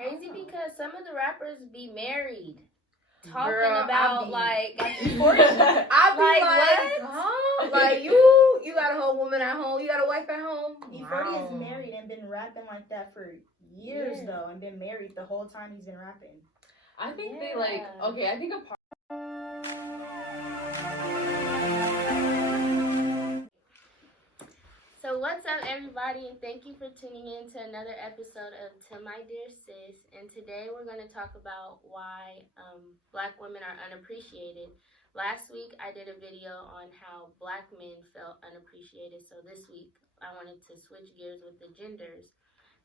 crazy because some of the rappers be married. Talking Girl, about I be like what? Huh? Like you got a whole woman at home, you got a wife at home. E40 is married and been rapping like that for years though, and been married the whole time he's been rapping. I think they like I think a part. So what's up, everybody, and thank you for tuning in to another episode of To My Dear Sis. And today we're going to talk about why Black women are unappreciated. Last week I did a video on how Black men felt unappreciated. So this week I wanted to switch gears with the genders.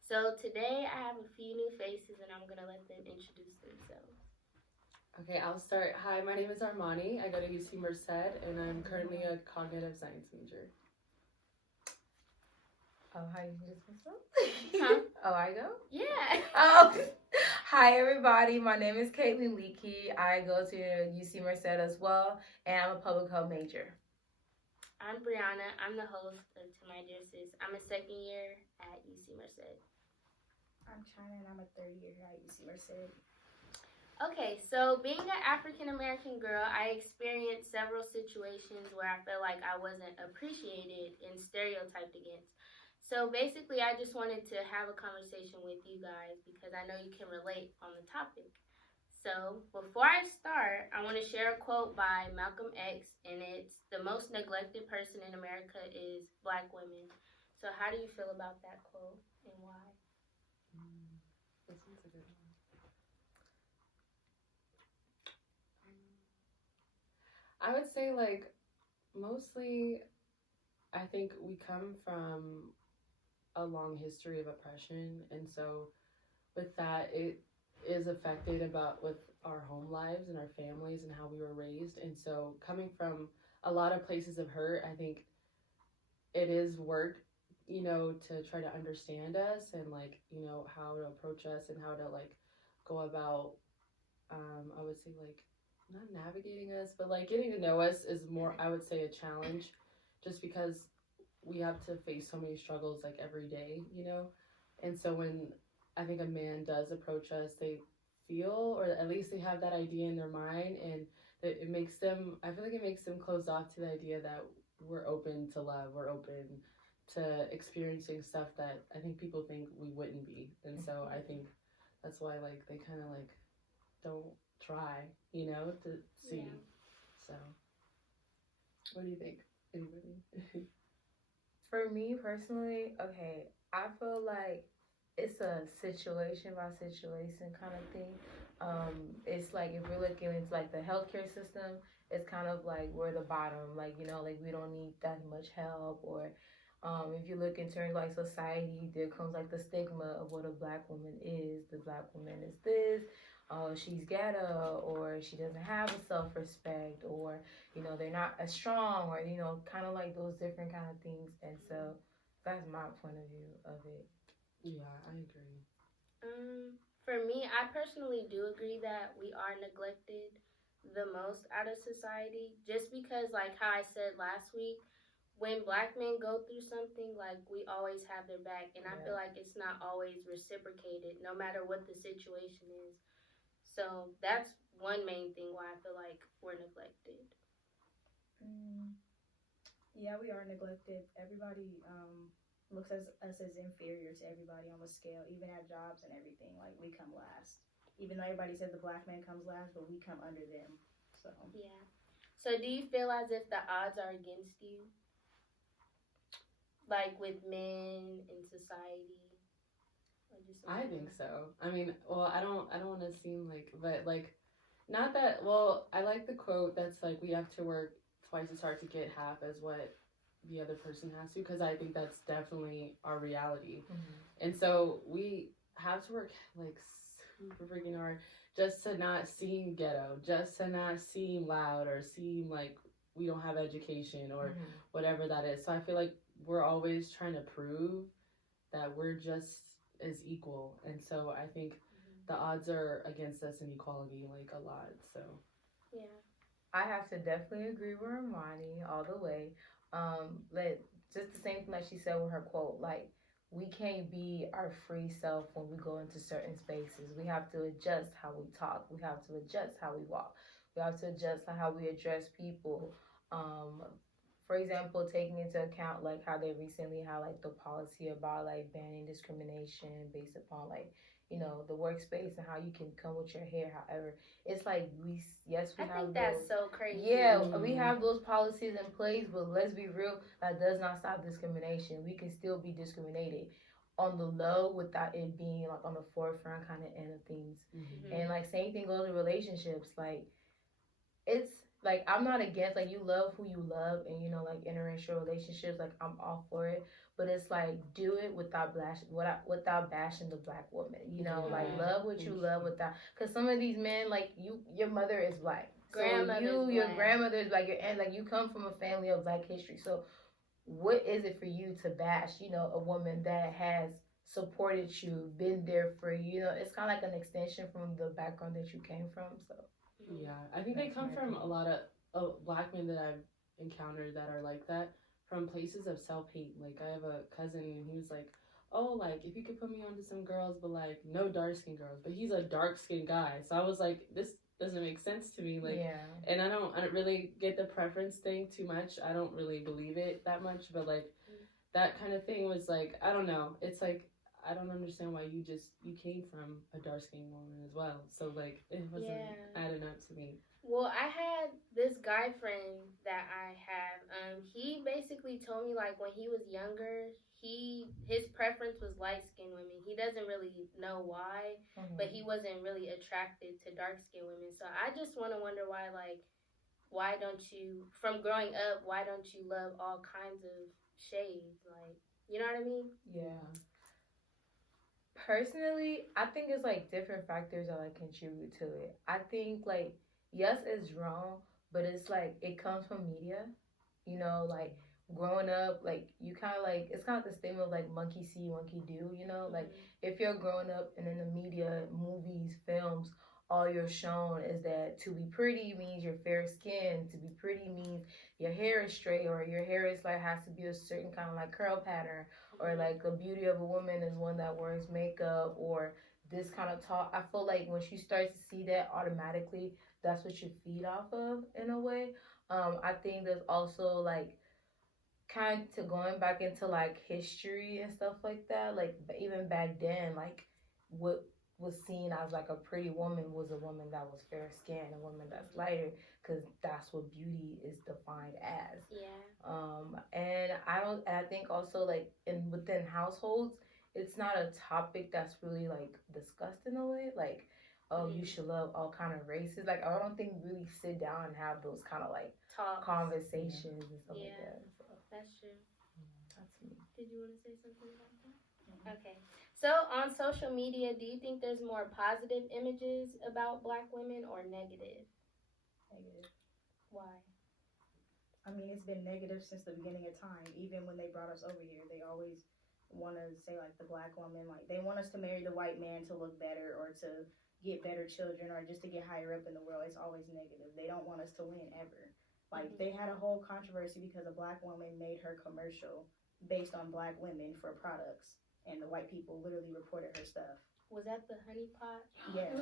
So today I have a few new faces, and I'm going to let them introduce themselves. Okay, I'll start. Hi, my name is Armani. I go to UC Merced, and I'm currently a cognitive science major. Oh, how you just myself? Huh? Oh, I go? Yeah. Hi everybody. My name is Caitlin Leakey. I go to UC Merced as well, and I'm a public health major. I'm Brianna. I'm the host of To My Dear Sis. I'm a second year at UC Merced. I'm China and I'm a third year at UC Merced. Okay, so being an African American girl, I experienced several situations where I felt like I wasn't appreciated and stereotyped against. So basically, I just wanted to have a conversation with you guys because I know you can relate on the topic. So before I start, I want to share a quote by Malcolm X, and it's, "The most neglected person in America is Black women." So how do you feel about that quote and why? This one's a good one. I would say like mostly I think we come from a long history of oppression, and so with that it is affected about with our home lives and our families and how we were raised. And so coming from a lot of places of hurt, I think it is work, to try to understand us and like, how to approach us and how to like go about I would say like not navigating us, but like getting to know us is more, I would say, a challenge, just because we have to face so many struggles like every day. And so when I think a man does approach us, they feel, or at least they have that idea in their mind, and that it makes them, I feel like it makes them closed off to the idea that we're open to love, we're open to experiencing stuff that I think people think we wouldn't be. And so I think that's why like they kind of like don't try, to see. Yeah. So what do you think? Anybody? For me personally, okay, I feel like it's a situation by situation kind of thing. It's like if we're looking into like the healthcare system, it's kind of like we're the bottom, like like we don't need that much help. Or if you look in terms like society, there comes like the stigma of what a Black woman is. The Black woman is this. She's ghetto, or she doesn't have a self-respect, or they're not as strong, or kind of like those different kind of things. And so that's my point of view of it. Yeah, I agree. For me, I personally do agree that we are neglected the most out of society, just because, like how I said last week, when Black men go through something, like we always have their back, and I feel like it's not always reciprocated, no matter what the situation is. So that's one main thing why I feel like we're neglected. Yeah, we are neglected. Everybody looks at us as inferior to everybody on the scale, even at jobs and everything. Like, we come last. Even though everybody says the Black man comes last, but we come under them. So yeah. So do you feel as if the odds are against you? Like with men in society? I think so. I mean, well, I don't want to seem like, but like, not that, well, I like the quote that's like, we have to work twice as hard to get half as what the other person has to, because I think that's definitely our reality. Mm-hmm. And so we have to work like super freaking hard just to not seem ghetto, just to not seem loud or seem like we don't have education or whatever that is. So I feel like we're always trying to prove that we're just as equal. And so I think the odds are against us in equality like a lot. So yeah, I have to definitely agree with Armani all the way. Just the same thing that she said with her quote, like we can't be our free self when we go into certain spaces. We have to adjust how we talk. We have to adjust how we walk. We have to adjust how we address people. Um, for example, taking into account like how they recently had like the policy about like banning discrimination based upon like the workspace and how you can come with your hair. However, it's like yes we I have think those. that's so crazy. Yeah, we have those policies in place, but let's be real, that does not stop discrimination. We can still be discriminated on the low without it being like on the forefront kind of end of things. And like same thing goes with relationships. Like it's like I'm not against like you love who you love and like interracial relationships, like I'm all for it, but it's like do it without bashing the black woman, like love what you love without, because some of these men, like your mother is black, your grandmother is black, your aunt, like you come from a family of black history, so what is it for you to bash a woman that has supported you, been there for you, it's kind of like an extension from the background that you came from, so yeah, I think they come from a lot of black men that I've encountered that are like that, from places of self hate. Like I have a cousin and he was like, "Oh, like if you could put me onto some girls, but like no dark skinned girls." But he's a dark skinned guy, so I was like, "This doesn't make sense to me." Like, yeah. And I don't really get the preference thing too much. I don't really believe it that much, but like that kind of thing was like, I don't know. It's like I don't understand why you came from a dark skinned woman as well. So like it wasn't adding up to me. Well, I had this guy friend that I have. He basically told me like when he was younger, his preference was light skinned women. He doesn't really know why, but he wasn't really attracted to dark skinned women. So I just want to wonder why don't you, from growing up, why don't you love all kinds of shades, like, you know what I mean? Yeah. Personally, I think it's like different factors that like contribute to it. I think like yes, it's wrong, but it's like it comes from media. Like growing up, like you kind of like it's kind of the statement of like monkey see, monkey do. Like if you're growing up and in the media, movies, films, all you're shown is that to be pretty means you're fair skinned. To be pretty means your hair is straight or your hair is like has to be a certain kind of like curl pattern, or like the beauty of a woman is one that wears makeup or this kind of talk. I feel like once you start to see that, automatically that's what you feed off of in a way. I think there's also like kind of to going back into like history and stuff like that. Like even back then, like what was seen as like a pretty woman was a woman that was fair skinned, a woman that's lighter, because that's what beauty is defined as. Yeah. And I think also like within households, it's not a topic that's really like discussed in a way. Like, oh, you should love all kind of races. Like, I don't think we really sit down and have those kind of like Talks. conversations and stuff like that. So. That's true. That's me. Did you want to say something about that? Okay. So on social media, do you think there's more positive images about black women or negative? Negative. Why? I mean, it's been negative since the beginning of time. Even when they brought us over here, they always want to say like the black woman, like they want us to marry the white man to look better or to get better children or just to get higher up in the world. It's always negative. They don't want us to win ever. Like they had a whole controversy because a black woman made her commercial based on black women for products, and the white people literally reported her stuff. Was that the honey pot? Yeah.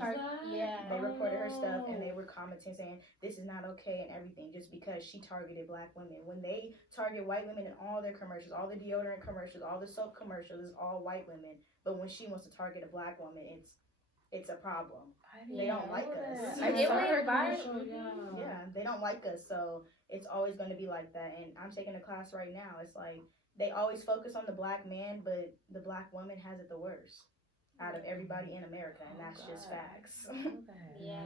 Yeah. They reported her stuff and they were commenting saying this is not okay and everything just because she targeted black women. When they target white women in all their commercials, all the deodorant commercials, all the soap commercials, it's all white women. But when she wants to target a black woman, it's a problem. They don't like us. It went viral. Yeah, they don't like us, so it's always going to be like that. And I'm taking a class right now. It's like they always focus on the black man, but the black woman has it the worst out of everybody in America, and that's just facts. Yeah,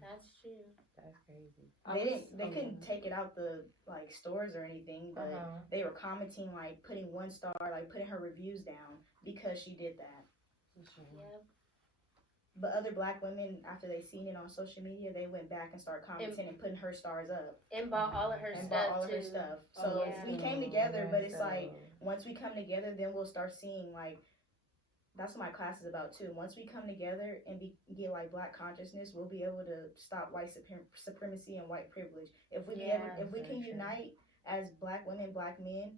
that's true. That's crazy. They couldn't take it out the like stores or anything, but they were commenting like putting 1 star, like putting her reviews down because she did that. Yep. But other black women, after they seen it on social media, they went back and started commenting and putting her stars up. And bought all of her stuff. So we came together, but it's like once we come together, then we'll start seeing like that's what my class is about too. Once we come together and get like black consciousness, we'll be able to stop white supremacy and white privilege. If we can unite as black women, black men,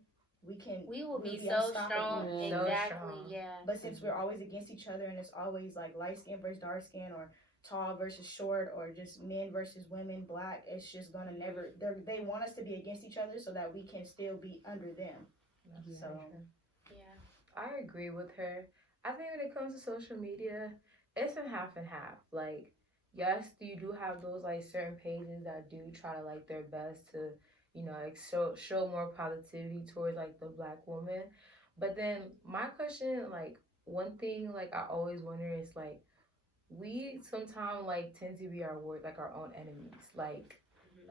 we will we'll be be so unstoppable. strong. Yeah. So Exactly. strong. Yeah. But since we're always against each other and it's always like light skin versus dark skin or tall versus short or just men versus women, black, it's just gonna never. They want us to be against each other so that we can still be under them. That's So very true. Yeah. I agree with her. I think when it comes to social media, it's a half and half. Like, yes, you do have those like certain pages that do try to like their best to, like show more positivity towards like the black woman. But then my question, like one thing like I always wonder is like we sometimes like tend to be our word like our own enemies. Like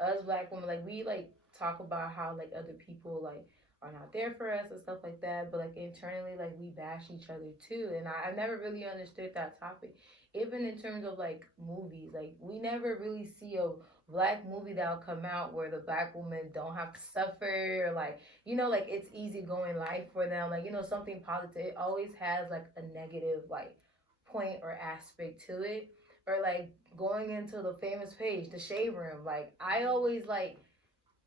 us black women, like we like talk about how like other people like are not there for us and stuff like that, but like internally like we bash each other too. And I never really understood that topic. Even in terms of like movies, like we never really see a black movie that'll come out where the black woman don't have to suffer or like like it's easy going life for them, like something positive. It always has like a negative like point or aspect to it, or like going into the famous page, the shade room. Like I always like,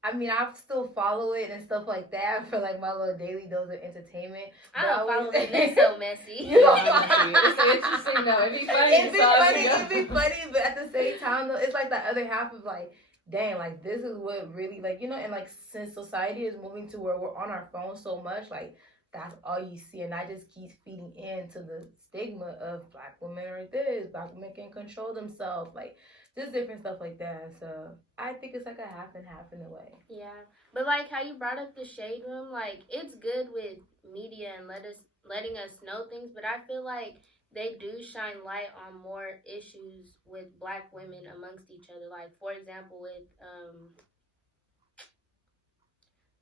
I mean, I still follow it and stuff like that for like my little daily dose of entertainment. I don't follow it. It's so messy. It's interesting though. It'd be funny. It'd be funny, but at the same time though, it's like the other half of like, dang, like this is what really like and like since society is moving to where we're on our phones so much, like that's all you see, and that just keeps feeding into the stigma of black women are this, black women can control themselves, like just different stuff like that. So I think it's like a half and half in a way. Yeah, but like how you brought up the shade room, like it's good with media and letting us know things, but I feel like they do shine light on more issues with black women amongst each other. Like for example, with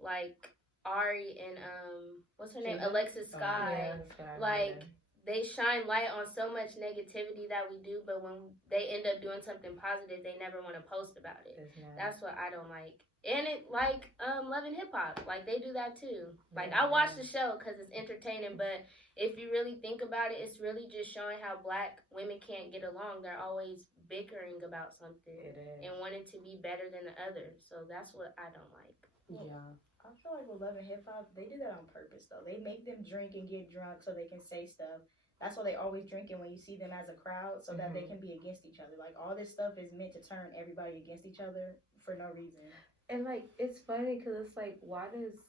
like Ari and what's her name, Alexis Sky, like they shine light on so much negativity that we do, but when they end up doing something positive, they never want to post about it. That's what I don't like. And it like Love and Hip Hop, like they do that too. Like I watch the show because it's entertaining, but if you really think about it, it's really just showing how black women can't get along. They're always bickering about something and wanting to be better than the other. So that's what I don't like. Yeah. I feel like with Love and Hip Hop, they do that on purpose though. They make them drink and get drunk so they can say stuff. That's why they always drinking when you see them as a crowd, so that they can be against each other. Like all this stuff is meant to turn everybody against each other for no reason. And like it's funny because it's like, why does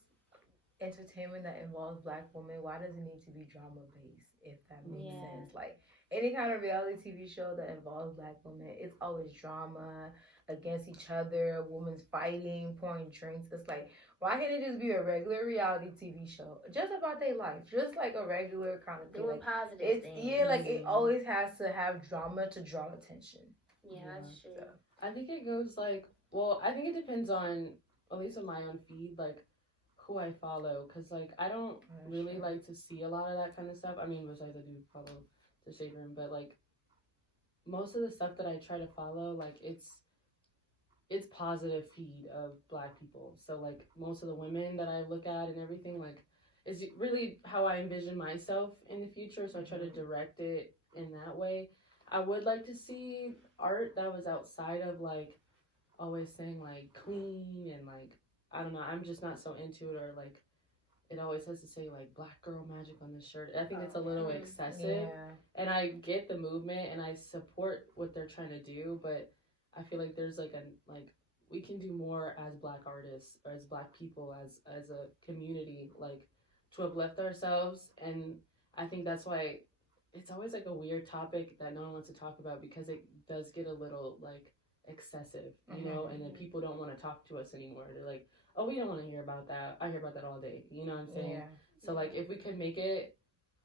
entertainment that involves black women, why does it need to be drama based? If that makes sense, like any kind of reality TV show that involves black women, it's always drama against each other, women's fighting, pouring drinks. It's like, why can't it just be a regular reality TV show just about their life, just like a regular kind of thing, doing like, positive things? Yeah, like it always has to have drama to draw attention. Yeah, that's true. So. I think it goes like, well, I think it depends on, at least on my own feed, like who I follow, because like I don't really like to see a lot of that kind of stuff. I mean, besides I do follow the shade room, but like most of the stuff that I try to follow, like it's positive feed of black people. So like most of the women that I look at and everything, like is really how I envision myself in the future. So I try to direct it in that way. I would like to see art that was outside of like always saying like clean and like, I don't know, I'm just not so into it, or like it always has to say like black girl magic on the shirt. I think it's a little excessive. And I get the movement and I support what they're trying to do, but I feel like there's like we can do more as black artists or as black people, as a community, like to uplift ourselves. And I think that's why it's always like a weird topic that no one wants to talk about, because it does get a little like excessive, you know, and then people don't want to talk to us anymore. They're like, oh, we don't want to hear about that. I hear about that all day. You know what I'm saying? So like if we could make it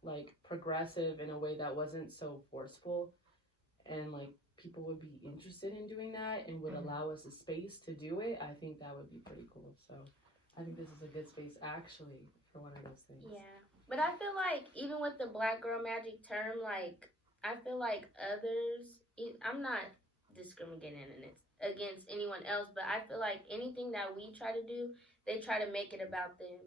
like progressive in a way that wasn't so forceful, and like people would be interested in doing that and would allow us a space to do it, I think that would be pretty cool. So I think this is a good space actually for one of those things. Yeah. But I feel like even with the black girl magic term, like I feel like others, I'm not discriminating against anyone else, but I feel like anything that we try to do, they try to make it about them.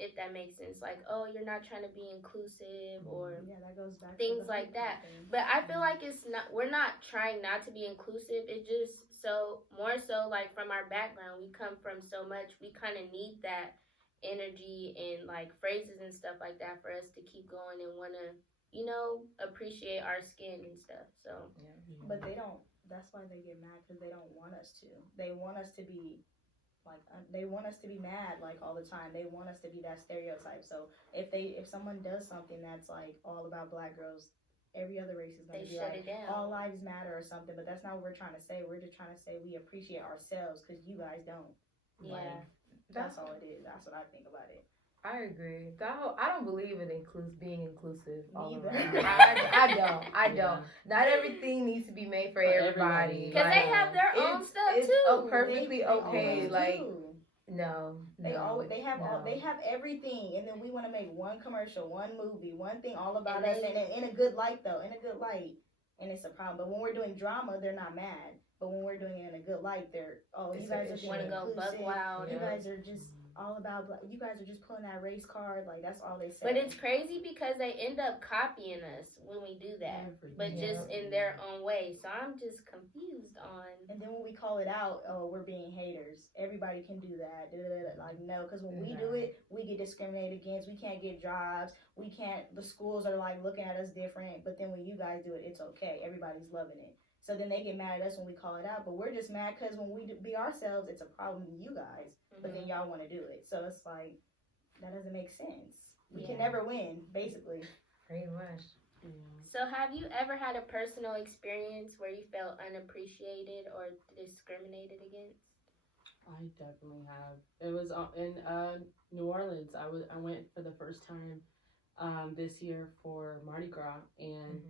If that makes sense, like, oh, you're not trying to be inclusive, or that goes back things like that. But I feel like it's not. We're not trying not to be inclusive. It's just so more so like from our background, we come from so much. We kind of need that energy and like phrases and stuff like that for us to keep going and want to, appreciate our skin and stuff. So, But they don't. That's why they get mad because they don't want us to. They want us to be like they want us to be mad like all the time. They want us to be that stereotype. So if someone does something that's like all about black girls, every other race is going they to be shut like it down. all lives matter or something. But that's not what we're trying to say. We're just trying to say we appreciate ourselves because you guys don't. Yeah. Like, that's all it is. That's what I think about it. I agree. I don't believe in being inclusive all Neither. around. I don't. Yeah. Not everything needs to be made for For everybody. everybody. Because they have their own stuff too. Perfectly They okay. always Like do. no, They always they have all no. they have everything, and then we want to make one commercial, one movie, one thing all about And us, they- and in a good light though, in a good light, and it's a problem. But when we're doing drama, they're not mad. But when we're doing it in a good light, they're you It's guys an are issue. being want to go buck inclusive. wild. You Yeah. guys are just all about black. You guys are just pulling that race card. Like that's all they say. But it's crazy because they end up copying us when we do that, but just in their own way. So I'm just confused on. And then when we call it out, oh, we're being haters. Everybody can do that. Like no, because when we do it, we get discriminated against. We can't get jobs. We can't. The schools are like looking at us different. But then when you guys do it, it's okay. Everybody's loving it. So then they get mad at us when we call it out. But we're just mad because when we be ourselves, it's a problem to you guys. But then y'all want to do it. So it's like that doesn't make sense. We can never win, basically. Pretty much. So have you ever had a personal experience where you felt unappreciated or discriminated against? I definitely have. It was in New Orleans. I went for the first time this year for Mardi Gras, and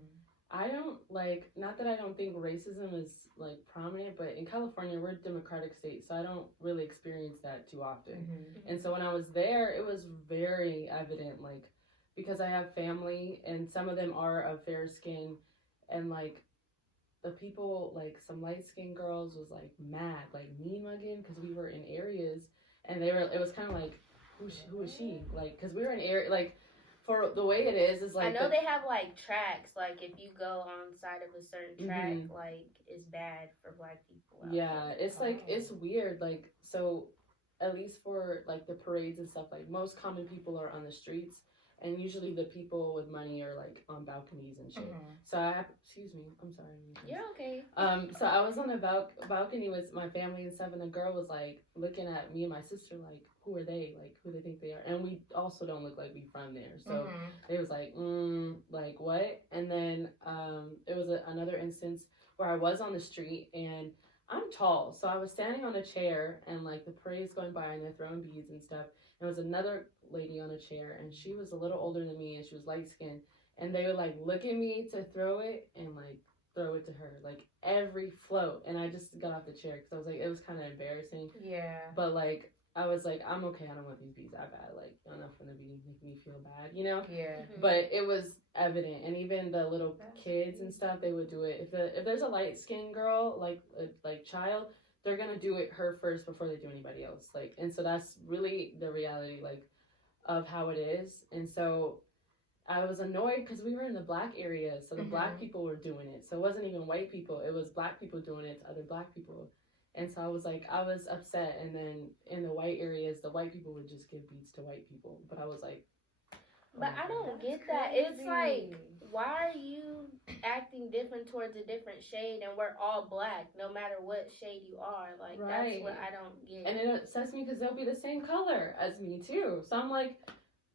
I don't like, not that I don't think racism is like prominent, but in California we're a democratic state, so I don't really experience that too often. And so when I was there, it was very evident, like because I have family and some of them are of fair skin, and like the people, like some light skinned girls was like mad, like mean mugging, because we were in areas and it was kind of like who is she, like because we were in area like. For the way it is like I know they have like tracks. Like if you go on side of a certain track, like it's bad for black people. Yeah, it's like it's weird. Like so, at least for like the parades and stuff, like most common people are on the streets, and usually the people with money are like on balconies and shit. So excuse me, I'm sorry. You're okay. So I was on a balcony with my family and stuff, and the girl was like looking at me and my sister like, who are they? Like, who they think they are? And we also don't look like we from there. So it was like, like what? And then it was another instance where I was on the street, and I'm tall, so I was standing on a chair, and like the parade's going by, and they're throwing beads and stuff. And there was another lady on a chair, and she was a little older than me, and she was light skinned, and they would like look at me to throw it, and like throw it to her, like every float. And I just got off the chair because I was like, it was kind of embarrassing. Yeah. But like I was like, I'm okay. I don't want these bees that bad. Like, I'm not gonna be making me feel bad, you know? Yeah. But it was evident, and even the little kids and stuff, they would do it. If there's a light skinned girl, like child, they're gonna do it her first before they do anybody else. Like, and so that's really the reality, like, of how it is. And so I was annoyed because we were in the black area, so the black people were doing it. So it wasn't even white people; it was black people doing it to other black people. And so I was upset. And then in the white areas, the white people would just give beats to white people. But I was like, but I don't get that. It's like, why are you acting different towards a different shade, and we're all black, no matter what shade you are? Like, that's what I don't get. And it upsets me because they'll be the same color as me too. So I'm like,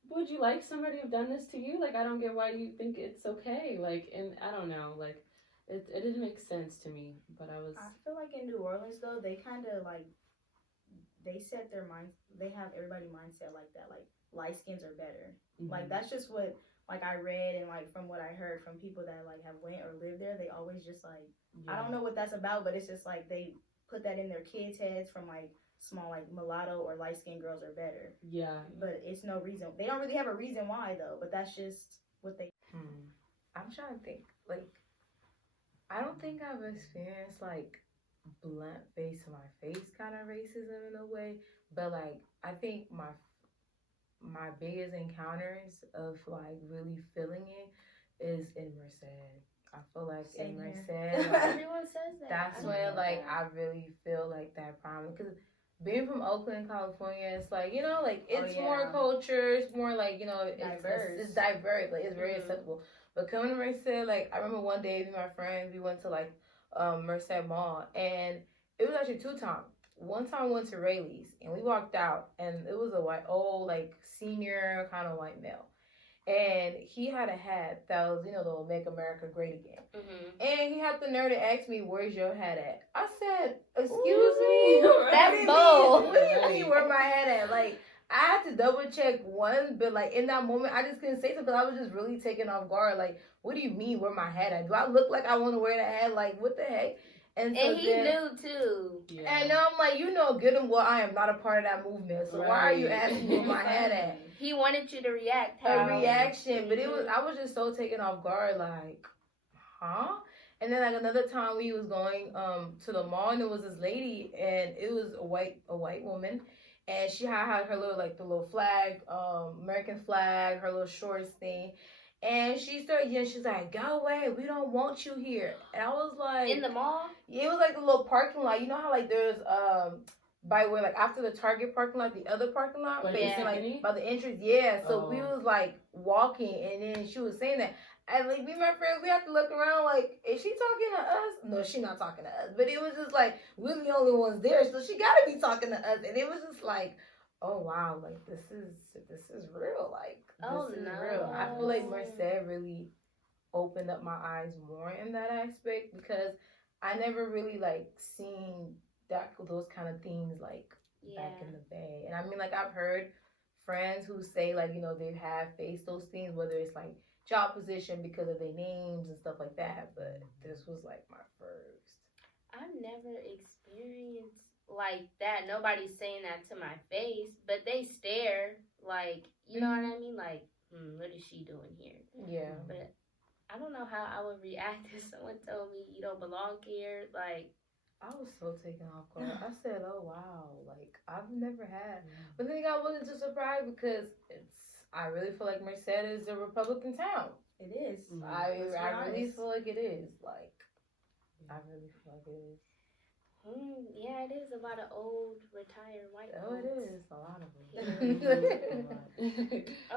would you like somebody to have done this to you? Like, I don't get why you think it's okay. Like, and I don't know, like, it didn't make sense to me. But I feel like in New Orleans though, they kind of like they set their mind. They have everybody mindset like that. Like light skins are better. Like that's just what like I read, and like from what I heard from people that like have went or lived there, they always just like I don't know what that's about, but it's just like they put that in their kids' heads from like small, like mulatto or light skinned girls are better. Yeah. But it's no reason. They don't really have a reason why though. But that's just what they. I'm trying to think. Like, I don't think I've experienced like blunt face to my face kind of racism in a way, but like I think my biggest encounters of like really feeling it is in Merced. I feel like Same in here. Merced, like, Everyone says that. that's where like I really feel like that problem, because being from Oakland, California, it's like, like Oh, it's yeah. more culture, it's more like, Diverse. it's diverse, like it's very Mhm. acceptable. But coming to Merced, like I remember one day, me and my friends, we went to like Merced Mall, and it was actually two times. One time we went to Rayleigh's, and we walked out, and it was a white, old, like senior kind of white male, and he had a hat that was, the Make America Great Again. Mhm. And he had the nerve to ask me, "Where's your hat at?" I said, "Excuse Ooh, me." right. That's bold. What do you mean Right. where my hat at? Like I had to double check once, but like in that moment, I just couldn't say something. I was just really taken off guard. Like, what do you mean where my hat at? Do I look like I want to wear that hat? Like, what the heck? And so And he then, knew too. Yeah. and now I'm like, good and well, I am not a part of that movement. So why are you Right. asking me where my hat at? He wanted you to react A how. reaction, but I was just so taken off guard, like, huh? And then like another time we was going to the mall, and there was this lady, and it was a white woman, and she had her little, like, the little flag, American flag, her little shorts thing, and she started yelling. She's like, "Go away, we don't want you here." And I was like, In the mall? yeah, it was like the little parking lot. You know how like there's by where, like, after the Target parking lot, the other parking lot Like facing Yeah. like Tiffany? by the entrance. Yeah, so we Oh. was like walking, and then she was saying that, and like me and my friends, we have to look around like, is she talking to us? No, she not talking to us. But it was just like we're the only ones there, so she gotta be talking to us. And it was just like, oh wow, like this is real. Like Oh, this is no. real. I feel like Merced really opened up my eyes more in that aspect, because I never really like seen those kind of things like back Yeah. in the day. And I mean, like, I've heard friends who say, like, they have faced those things, whether it's like job position because of their names and stuff like that. But this was like my first. I've never experienced like that. Nobody's saying that to my face, but they stare like, you know what I mean? Like, what is she doing here? Yeah. But I don't know how I would react if someone told me you don't belong here. Like, I was so taken off guard. I said, "Oh wow, like I've never had." But then I wasn't too surprised, because I really feel like Merced is a Republican town. It is. I Let's be really honest. feel like it is. Like, I really feel like it is. yeah, it is a lot of old, retired white Oh, folks. it is. A lot of them.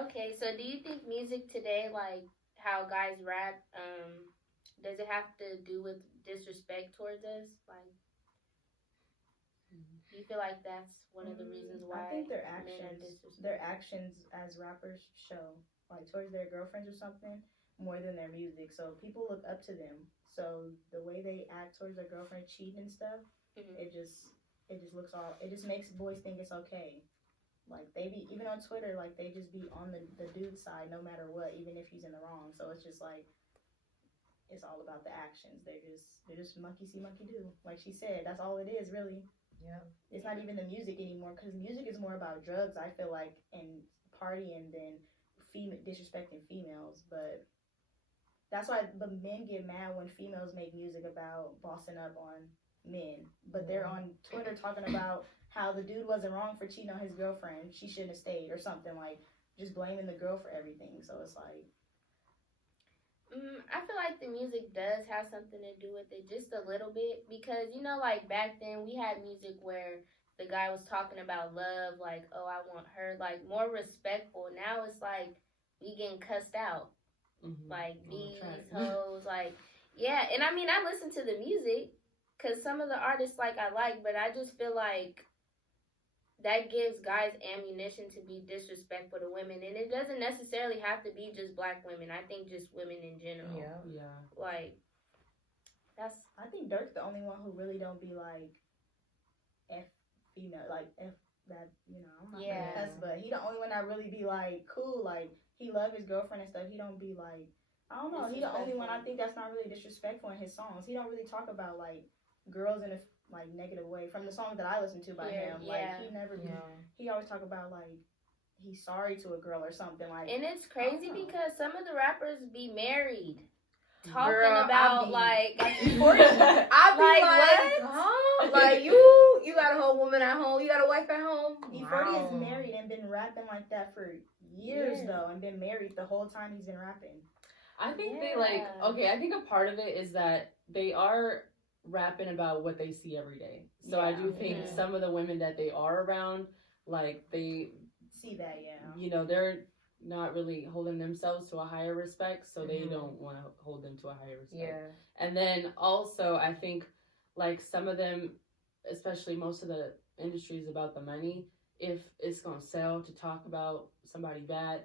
Okay, so do you think music today, like how guys rap, does it have to do with disrespect towards us? Like, do you feel like that's one of the reasons why I think men are disrespectful? their actions as rappers show, like towards their girlfriends or something, more than their music. So people look up to them. So the way they act towards their girlfriend, cheating and stuff, it just it just makes boys think it's okay. Like they be even on Twitter, like they just be on the dude's side no matter what, even if he's in the wrong. So it's just like it's all about the actions. They're just monkey see monkey do. Like she said, that's all it is really. Yeah. It's not even the music anymore, because music is more about drugs, I feel like, and partying than disrespecting females. But that's why the men get mad when females make music about bossing up on men. But they're on Twitter talking about how the dude wasn't wrong for cheating on his girlfriend. She shouldn't have stayed or something, like just blaming the girl for everything. So it's like, I feel like the music does have something to do with it, just a little bit, because like back then we had music where the guy was talking about love, like, oh, I want her, like more respectful. Now it's like we getting cussed out, like these hoes, like, yeah. And I mean, I listen to the music because some of the artists like I like, but I just feel like that gives guys ammunition to be disrespectful to women, and it doesn't necessarily have to be just black women. I think just women in general. Yeah. Like, that's. I think Dirk's the only one who really don't be like F female, like F that, I'm not gonna cuss, but he the only one that really be like cool, like he love his girlfriend and stuff. He don't be like, I don't know. He the only one I think that's not really disrespectful in his songs. He don't really talk about like girls in a like negative way from the songs that I listen to by him. Like he never be. He always talk about like he's sorry to a girl or something like. And it's crazy because some of the rappers be married. Talking Girl, about like I be like, what? Huh? Like you got a whole woman at home, you got a wife at home. E40 is married and been rapping like that for years though, and been married the whole time he's been rapping. I think they I think a part of it is that they are rapping about what they see every day. So I do think Yeah. some of the women that they are around, like they See that, they're not really holding themselves to a higher respect, so they don't want to hold them to a higher respect. Yeah. And then also, I think like some of them, especially most of the industry is about the money. If it's gonna sell to talk about somebody bad,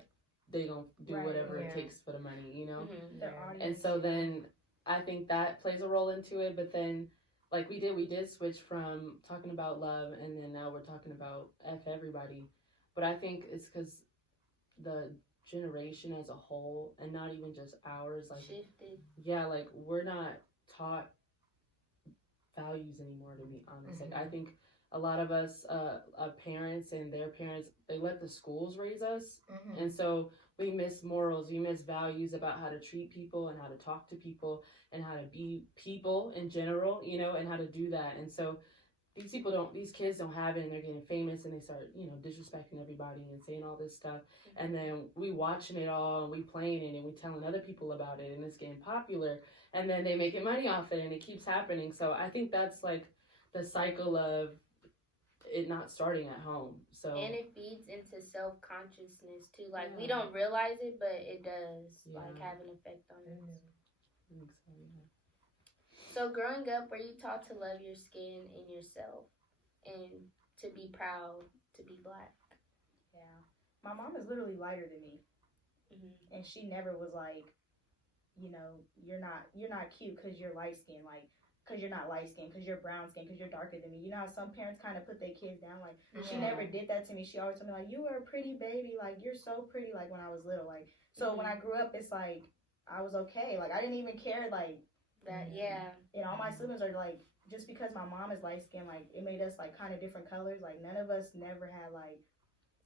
they gonna do Right, whatever it yeah. takes for the money, you know. their Yeah. audience. And so then I think that plays a role into it. But then, like we did switch from talking about love, and then now we're talking about F everybody. But I think it's because the generation as a whole, and not even just ours, like Shifted. yeah, like we're not taught values anymore. To be honest, like I think a lot of us, parents and their parents, they let the schools raise us, and so we miss morals, we miss values about how to treat people and how to talk to people and how to be people in general, you know, and how to do that. And so these kids don't have it, and they're getting famous, and they start, you know, disrespecting everybody and saying all this stuff. And then we watching it all, and we playing it, and we telling other people about it, and it's getting popular, and then they making money off it, and it keeps happening. So I think that's like the cycle of it not starting at home. So And it feeds into self-consciousness too. Like we don't realize it, but it does like have an effect on us. I think so, yeah. So growing up, were you taught to love your skin and yourself, and to be proud to be Black? Yeah, my mom is literally lighter than me, and she never was like, you're not cute because you're light skinned, like because you're not light skinned, because you're brown skinned, because you're darker than me. You know how some parents kind of put their kids down. Like she never did that to me. She always told me like, you are a pretty baby, like you're so pretty. Like when I was little, like so when I grew up, it's like I was okay. Like I didn't even care like that. And all my siblings are like, just because my mom is light skinned, like it made us like kind of different colors. Like none of us never had like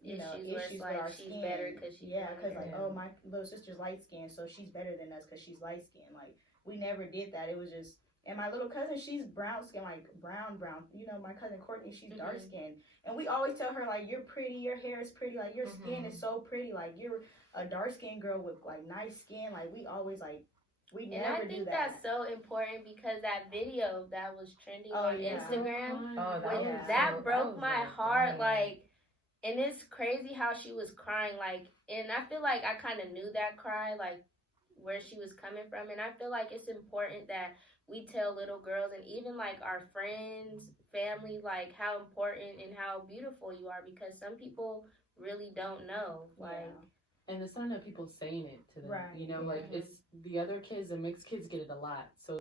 issues with like our she's skin. better because she's because like my little sister's light skinned, so she's better than us because she's light skinned. Like we never did that. It was just, and my little cousin, she's brown skin, like brown. My cousin Courtney, she's dark skinned, and we always tell her like, you're pretty, your hair is pretty, like your skin is so pretty, like you're a dark skinned girl with like nice skin. Like we always like. And I think that's so important because that video that was trending on Instagram, that broke my heart. Like, and it's crazy how she was crying. Like, and I feel like I kind of knew that cry, like where she was coming from. And I feel like it's important that we tell little girls and even like our friends, family, like how important and how beautiful you are, because some people really don't know. Like. And it's not enough people saying it to them, right. you know, like it's the other kids, the mixed kids get it a lot. So